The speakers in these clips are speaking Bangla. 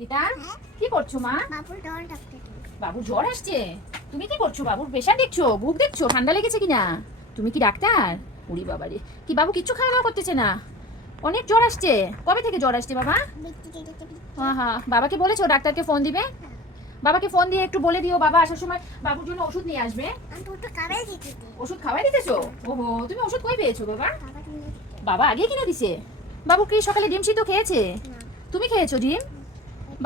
গীতা কি করছো মা? বাবুর জ্বর আসছে। তুমি কি করছো? বাবুর প্রেশার দেখছো, বুক দেখছো, ঠান্ডা লেগেছে কিনা? তুমি কি ডাক্তার? উড়ি বাবারে, কি বাবু কিচ্ছু খাওয়া দাওয়া করতেছে না? অনেক জ্বর আসছে। কবে থেকে জ্বর আসছে বাবা? হ্যাঁ, বাবাকে বলেছো ডাক্তারকে ফোন দিবে? বাবাকে ফোন দিয়ে একটু বলে দিও বাবা আসার সময় বাবুর জন্য ওষুধ নিয়ে আসবে। ওষুধ খাওয়াই দিতেছো? ওহো, তুমি ওষুধ কই পেয়েছো বাবা? বাবা আগে কিনে দিছে। বাবু কি সকালে ডিম সিদ্ধ খেয়েছে? তুমি খেয়েছো ডিম?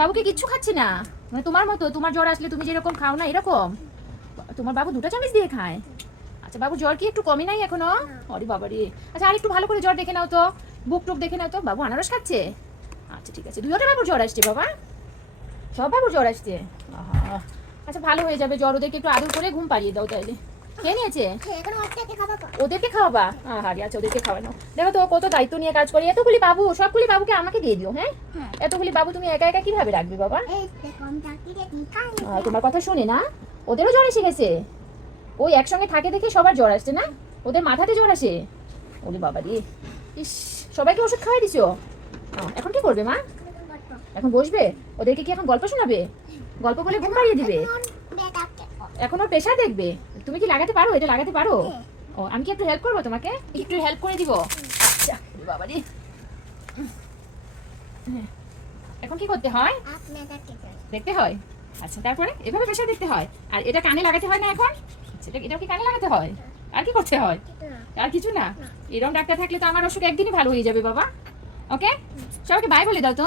বাবুকে কিচ্ছু খাচ্ছে না, মানে তোমার মতো। তোমার জ্বর আসলে তুমি যেরকম খাও না এরকম তোমার বাবু 2টা চামচ দিয়ে খায়। আচ্ছা, বাবু জ্বর কি একটু কমই নাই এখনো? আরে বাবা রে। আচ্ছা, আর একটু ভালো করে জ্বর দেখে নাও তো, বুক টুক দেখে নাও তো। বাবু আনারস খাচ্ছে? আচ্ছা ঠিক আছে, 2টা বাবুর জ্বর আসছে বাবা? সব বাবুর জ্বর আসছে? আহা, আচ্ছা ভালো হয়ে যাবে জ্বর। ওদেরকে একটু আদর করে ঘুম পাড়িয়ে দাও তাইলে। খেয়ে নিয়েছে? ওদেরকে খাওয়াবা? আরে আচ্ছা, ওদেরকে খাওয়ানো। দেখো তো কত দায়িত্ব নিয়ে কাজ করি। এতগুলি বাবু, সবগুলি বাবুকে আমাকে দিয়ে দিও। হ্যাঁ, এতগুলি বাবু তুমি একা একা কিভাবে রাখবে বাবা? তোমার কথা শুনে না ওদেরও জ্বর এসে গেছে। ওই একসঙ্গে থাকে দেখে সবার জ্বর আসছে না? ওদের মাথাতে জ্বর আসে। ওরে বাবা রে। ইস, সবাইকে ওষুধ খাওয়াই দিছো? এখন কি করবে মা? এখন বসবে? ওদেরকে কি এখন গল্প শোনাবে? গল্প বলে ঘুম পাড়িয়ে দিবে? এখন ওর প্রেশার দেখবে। তুমি কি লাগাতে পারো? এটা লাগাতে পারো? ও, আমি কি একটু হেল্প করবো তোমাকে? একটু হেল্প করে দিব। আচ্ছা বাবা রে। এখন কি করতে হয়? দেখতে হয়? আচ্ছা, তারপরে এভাবে প্রেশার দেখতে হয়। আর এটা কানে লাগাতে হয় না এখন? সেটা এটাও কি কানে লাগাতে হয়? আর কি করতে হয়? আর কিছু না? এরকম ডাক্তার থাকলে তো আমার অসুখ একদিনই ভালো হয়ে যাবে বাবা। ওকে, সবাইকে বাই বলে দাও তো।